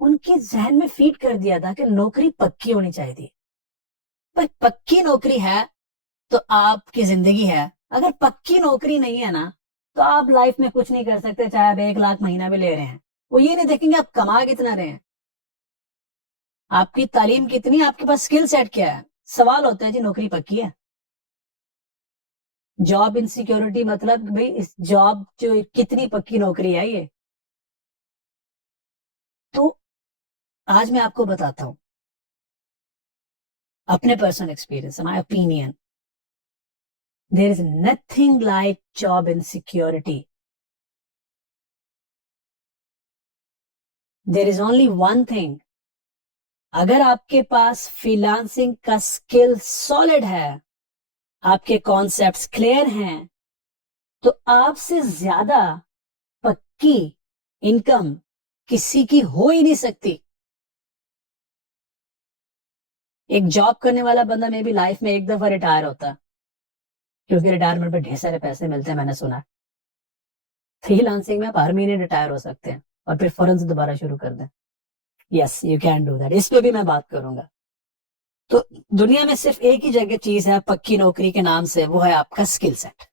ان کے ذہن میں فیڈ کر دیا تھا کہ نوکری پکی ہونی چاہیے. پر پکی نوکری ہے تو آپ کی زندگی ہے. اگر پکی نوکری نہیں ہے نا تو آپ لائف میں کچھ نہیں کر سکتے, چاہے آپ 1 لاکھ مہینہ بھی لے رہے ہیں. وہ یہ نہیں دیکھیں گے آپ کما کتنا رہے ہیں, آپ کی تعلیم کتنی, آپ کے پاس اسکل سیٹ کیا ہے. سوال ہوتا ہے جی نوکری پکی ہے. جاب انسیکیورٹی مطلب بھائی اس جاب جو کتنی پکی نوکری ہے یہ. تو آج میں آپ کو بتاتا ہوں اپنے personal experience, my opinion. There is nothing like job insecurity. There is only one thing. اگر آپ کے پاس فری لانسنگ کا اسکل سالڈ ہے, آپ کے کانسیپٹس کلیئر ہیں, تو آپ سے زیادہ پکی انکم کسی کی ہو ہی نہیں سکتی. ایک جاب کرنے والا بندہ میں بھی لائف میں ایک دفعہ ریٹائر ہوتا, کیونکہ ریٹائرمنٹ پہ ڈھیر سارے پیسے ملتے ہیں, میں نے سنا. فری لانسنگ میں آپ ہر مہینے ریٹائر ہو سکتے ہیں اور پھر فوراً سے دوبارہ شروع کر دیں. Yes you can do that. اس پہ بھی میں بات کروں گا. تو دنیا میں صرف ایک ہی جگہ چیز ہے پکی نوکری کے نام سے, وہ ہے آپ کا اسکل سیٹ.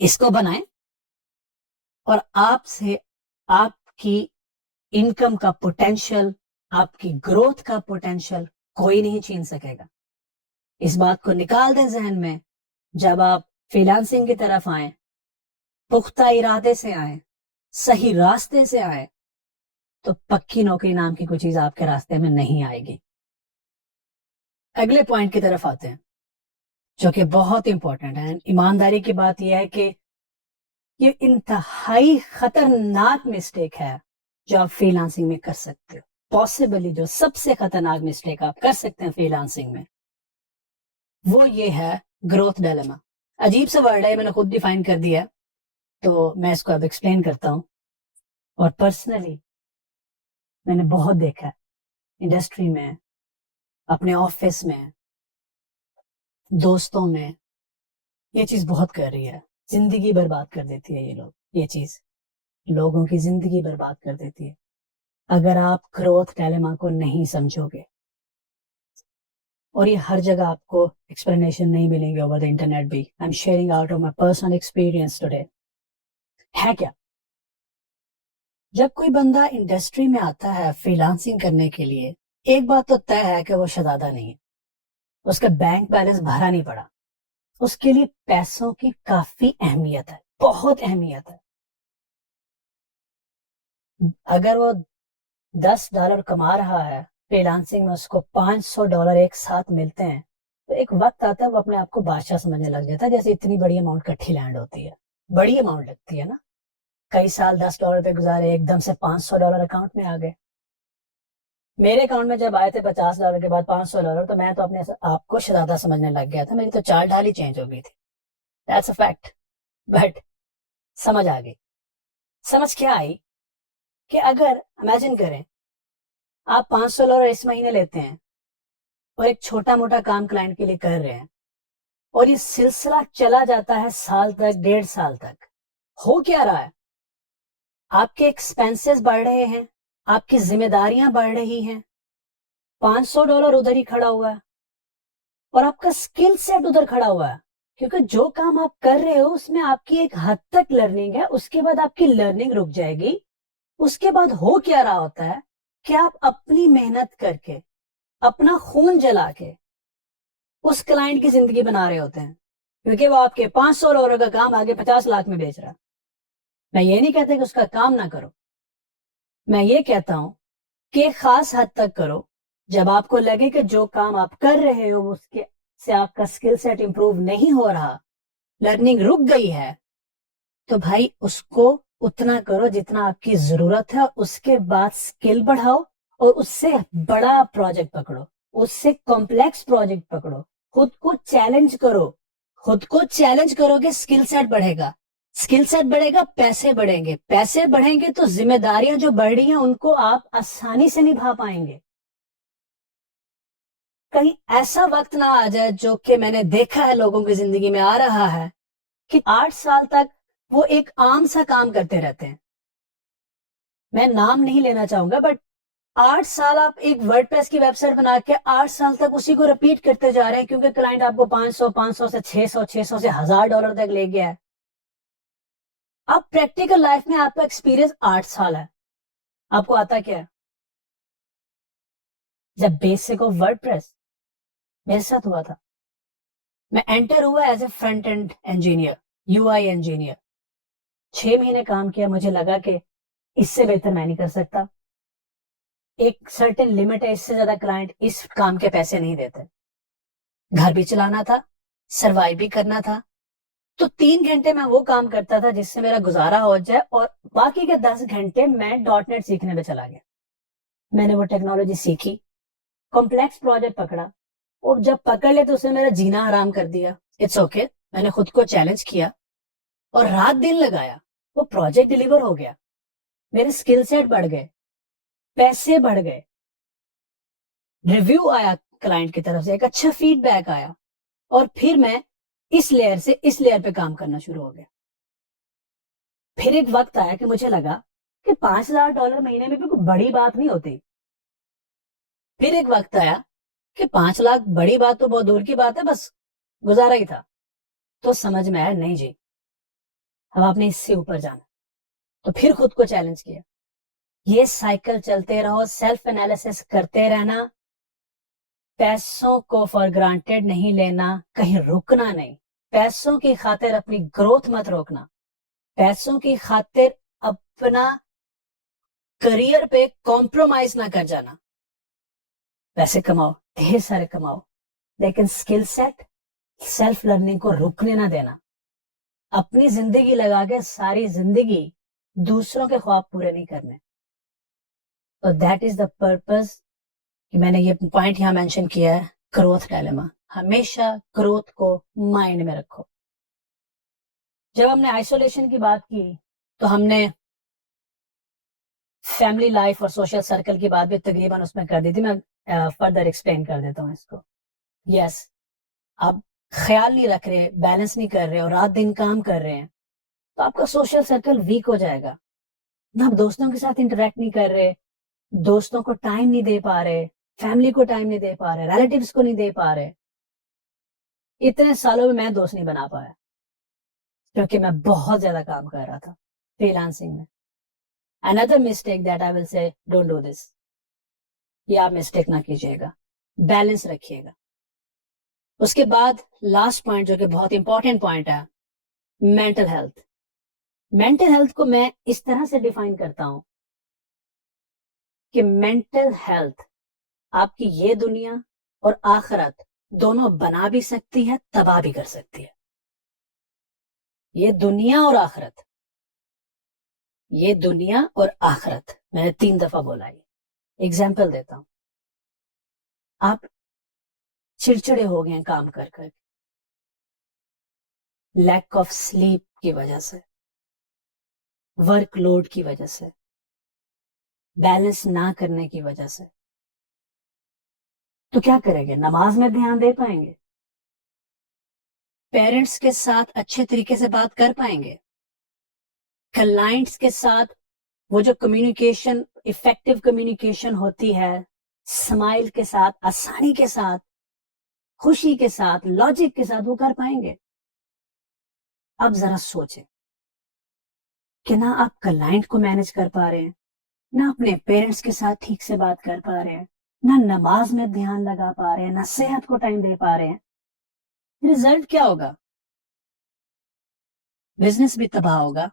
اس کو بنائیں اور آپ سے آپ کی انکم کا پوٹینشل, آپ کی گروتھ کا پوٹینشل کوئی نہیں چھین سکے گا. اس بات کو نکال دیں ذہن میں. جب آپ فری لانسنگ کی طرف آئیں, پختہ ارادے سے آئیں, صحیح راستے سے آئیں, تو پکی نوکری نام کی کوئی چیز آپ کے راستے میں نہیں آئے گی. اگلے پوائنٹ کی طرف آتے ہیں جو کہ بہت امپورٹنٹ ہے. ایمانداری کی بات یہ ہے کہ یہ انتہائی خطرناک مسٹیک ہے جو آپ فری لانسنگ میں کر سکتے ہو. پاسبلی جو سب سے خطرناک مسٹیک آپ کر سکتے ہیں فری لانسنگ میں, وہ یہ ہے گروتھ ڈیلیما. عجیب سا ورڈ ہے, میں نے خود ڈیفائن کر دیا, تو میں اس کو اب ایکسپلین کرتا ہوں. اور پرسنلی میں نے بہت دیکھا انڈسٹری میں, اپنے آفس میں, دوستوں میں, یہ چیز بہت کر رہی ہے. زندگی برباد کر دیتی ہے یہ لوگ. یہ چیز لوگوں کی زندگی برباد کر دیتی ہے اگر آپ گروتھ ڈیلیما کو نہیں سمجھو گے. اور یہ ہر جگہ آپ کو ایکسپلینیشن نہیں ملیں گے اوور دا انٹرنیٹ بھی. I am sharing out of my personal experience today. ہے کیا, جب کوئی بندہ انڈسٹری میں آتا ہے فری لانسنگ کرنے کے لیے, ایک بات تو طے ہے کہ وہ شہزادہ نہیں ہے. اس کا بینک بیلنس بھرا نہیں پڑا. اس کے لیے پیسوں کی کافی اہمیت ہے, بہت اہمیت ہے. اگر وہ $10 کما رہا ہے فری لانسنگ میں, اس کو $500 ایک ساتھ ملتے ہیں, تو ایک وقت آتا ہے وہ اپنے آپ کو بادشاہ سمجھنے لگ جاتا ہے. جیسے اتنی بڑی اماؤنٹ کٹھی لینڈ ہوتی ہے, بڑی اماؤنٹ لگتی ہے نا. کئی سال $10 پہ گزارے, ایک دم سے $500 اکاؤنٹ میں آ گئے. میرے اکاؤنٹ میں جب آئے تھے $50 کے بعد $500, تو میں تو اپنے آپ کو شہزادہ سمجھنے لگ گیا تھا. میری تو چال ڈھال ہی چینج ہو گئی تھی. That's a fact. بٹ سمجھ آ گئی. سمجھ کیا آئی کہ اگر امیجن کریں آپ $500 اس مہینے لیتے ہیں اور ایک چھوٹا موٹا کام کلائنٹ کے لیے کر رہے ہیں, اور یہ سلسلہ چلا جاتا ہے سال تک, 1.5 سال تک. ہو کیا رہا ہے, آپ کے ایکسپینسز بڑھ رہے ہیں, آپ کی ذمہ داریاں بڑھ رہی ہیں, $500 ادھر ہی کھڑا ہوا ہے, اور آپ کا اسکل سیٹ ادھر کھڑا ہوا ہے. کیونکہ جو کام آپ کر رہے ہو اس میں آپ کی ایک حد تک لرننگ ہے, اس کے بعد آپ کی لرننگ رک جائے گی. اس کے بعد ہو کیا رہا ہوتا ہے کہ آپ اپنی محنت کر کے, اپنا خون جلا کے اس کلائنٹ کی زندگی بنا رہے ہوتے ہیں, کیونکہ وہ آپ کے $500 کا کام آگے 50 لاکھ میں بیچ رہا. میں یہ نہیں کہتا کہ اس کا کام نہ کرو, میں یہ کہتا ہوں کہ خاص حد تک کرو. جب آپ کو لگے کہ جو کام آپ کر رہے ہو اس کے سے آپ کا اسکل سیٹ امپروو نہیں ہو رہا, لرننگ رک گئی ہے, تو بھائی اس کو اتنا کرو جتنا آپ کی ضرورت ہے. اس کے بعد اسکل بڑھاؤ اور اس سے بڑا پروجیکٹ پکڑو, اس سے کمپلیکس پروجیکٹ پکڑو. خود کو چیلنج کرو, خود کو چیلنج کرو کہ اسکل سیٹ بڑھے گا, اسکل سیٹ بڑھے گا, پیسے بڑھیں گے, پیسے بڑھیں گے تو ذمہ داریاں جو بڑھ رہی ہیں ان کو آپ آسانی سے نبھا پائیں گے. کہیں ایسا وقت نہ آ جائے, جو کہ میں نے دیکھا ہے لوگوں کی زندگی میں آ رہا ہے, کہ 8 سال تک وہ ایک عام سا کام کرتے رہتے ہیں. میں نام نہیں لینا چاہوں گا, بٹ 8 سال آپ ایک ورڈ پریس کی ویب سائٹ بنا کے 8 سال تک اسی کو ریپیٹ کرتے جا رہے ہیں کیونکہ کلائنٹ آپ کو 500 سے 600 سے $1000 تک لے گیا ہے. اب پریکٹیکل لائف میں آپ کا ایکسپیرینس 8 سال ہے. آپ کو آتا کیا ہے؟ جب بیسک آف ورڈ پریس میرے ساتھ ہوا تھا، میں انٹر ہوا as a front end engineer, you I engineer. 6 مہینے کام کیا، مجھے لگا کہ اس سے بہتر میں نہیں کر سکتا. ایک سرٹن لمٹ ہے، اس سے زیادہ کلائنٹ اس کام کے پیسے نہیں دیتے. گھر بھی چلانا تھا، سروائیو بھی کرنا تھا، تو 3 گھنٹے میں وہ کام کرتا تھا جس سے میرا گزارا ہو جائے، اور باقی کے 10 گھنٹے میں ڈاٹ نیٹ سیکھنے میں چلا گیا. میں نے وہ ٹیکنالوجی سیکھی، کمپلیکس پروجیکٹ پکڑا، اور جب پکڑ لے تو اس نے میرا جینا حرام کر دیا. اٹس اوکے، میں نے خود کو چیلنج کیا اور رات دن لگایا، وہ پروجیکٹ ڈیلیور ہو گیا، میرے اسکل سیٹ بڑھ گئے، پیسے بڑھ گئے، ریویو آیا کلائنٹ کی طرف سے، ایک اچھا فیڈ بیک آیا، اور پھر میں اس لیئر سے اس لیئر پہ کام کرنا شروع ہو گیا. پھر ایک وقت آیا کہ مجھے لگا کہ $5000 مہینے میں بھی کوئی بڑی بات نہیں ہوتی. پھر ایک وقت آیا کہ 5 لاکھ بڑی بات تو بہت دور کی بات ہے، بس گزارا ہی تھا. تو سمجھ میں آیا نہیں جی، اب آپ نے اس سے اوپر جانا. تو پھر خود کو چیلنج کیا، یہ سائیکل چلتے رہو، سیلف انالیسس کرتے رہنا، پیسوں کو فار گرانٹیڈ نہیں لینا، کہیں رکنا نہیں، پیسوں کی خاطر اپنی گروتھ مت روکنا، پیسوں کی خاطر اپنا کریئر پہ کمپرومائز نہ کر جانا. پیسے کماؤ، ڈھیر سارے کماؤ، لیکن سکل سیٹ، سیلف لرننگ کو رکنے نہ دینا. اپنی زندگی لگا کے ساری زندگی دوسروں کے خواب پورے نہیں کرنے. تو دیٹ از دا پرپز کہ میں نے یہ پوائنٹ یہاں مینشن کیا ہے، گروتھ ڈائلیما. ہمیشہ گروتھ کو مائنڈ میں رکھو. جب ہم نے آئسولیشن کی بات کی تو ہم نے فیملی لائف اور سوشل سرکل کی بات بھی تقریباً اس میں کر دی تھی. میں فردر ایکسپلین کر دیتا ہوں اس کو. یس، آپ خیال نہیں رکھ رہے، بیلنس نہیں کر رہے اور رات دن کام کر رہے ہیں تو آپ کا سوشل سرکل ویک ہو جائے گا. نہ آپ دوستوں کے ساتھ انٹریکٹ نہیں کر رہے، دوستوں کو ٹائم نہیں دے پا رہے، فیملی کو ٹائم نہیں دے پا رہے، ریلیٹیوز کو نہیں دے پا رہے. اتنے سالوں میں دوست نہیں بنا پایا کیونکہ میں بہت زیادہ کام کر رہا تھا فری لانسنگ میں. Another mistake that I will say, don't do this. یہ آپ مسٹیک نہ کیجیے گا، بیلنس رکھیے گا. اس کے بعد لاسٹ پوائنٹ جو کہ بہت امپورٹنٹ پوائنٹ ہے، مینٹل ہیلتھ. مینٹل ہیلتھ کو میں اس طرح سے ڈیفائن کرتا ہوں کہ مینٹل ہیلتھ آپ کی یہ دنیا اور آخرت دونوں بنا بھی سکتی ہے، تباہ بھی کر سکتی ہے. یہ دنیا اور آخرت، یہ دنیا اور آخرت، میں نے 3 دفعہ بولا. یہ ایگزامپل دیتا ہوں. آپ چڑچڑے ہو گئے ہیں کام کر کر، لیک آف سلیپ کی وجہ سے، ورک لوڈ کی وجہ سے، بیلنس نہ کرنے کی وجہ سے. تو کیا کریں گے؟ نماز میں دھیان دے پائیں گے؟ پیرنٹس کے ساتھ اچھے طریقے سے بات کر پائیں گے؟ کلائنٹس کے ساتھ وہ جو کمیونیکیشن، افیکٹو کمیونیکیشن ہوتی ہے، اسمائل کے ساتھ، آسانی کے ساتھ، خوشی کے ساتھ، لاجک کے ساتھ، وہ کر پائیں گے؟ اب ذرا سوچیں کہ نہ آپ کلائنٹ کو مینج کر پا رہے ہیں، نہ اپنے پیرنٹس کے ساتھ ٹھیک سے بات کر پا رہے ہیں، نہ نماز میں دھیان لگا پا رہے ہیں، نہ صحت کو ٹائم دے پا رہے ہیں. ریزلٹ کیا ہوگا؟ بزنس بھی تباہ ہوگا،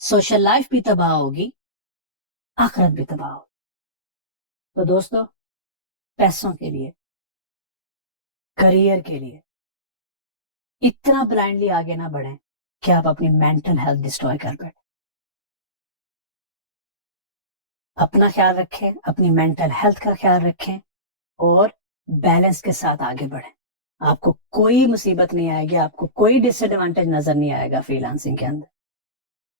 سوشل لائف بھی تباہ ہوگی، آخرت بھی تباہ ہوگی. تو دوستو، پیسوں کے لیے، کریئر کے لیے اتنا بلائنڈلی آگے نہ بڑھیں کہ آپ اپنی مینٹل ہیلتھ ڈسٹروائے کر بیٹھیں. اپنا خیال رکھیں، اپنی مینٹل ہیلتھ کا خیال رکھیں اور بیلنس کے ساتھ آگے بڑھیں. آپ کو کوئی مصیبت نہیں آئے گی، آپ کو کوئی ڈس ایڈوانٹیج نظر نہیں آئے گا فری لانسنگ کے اندر.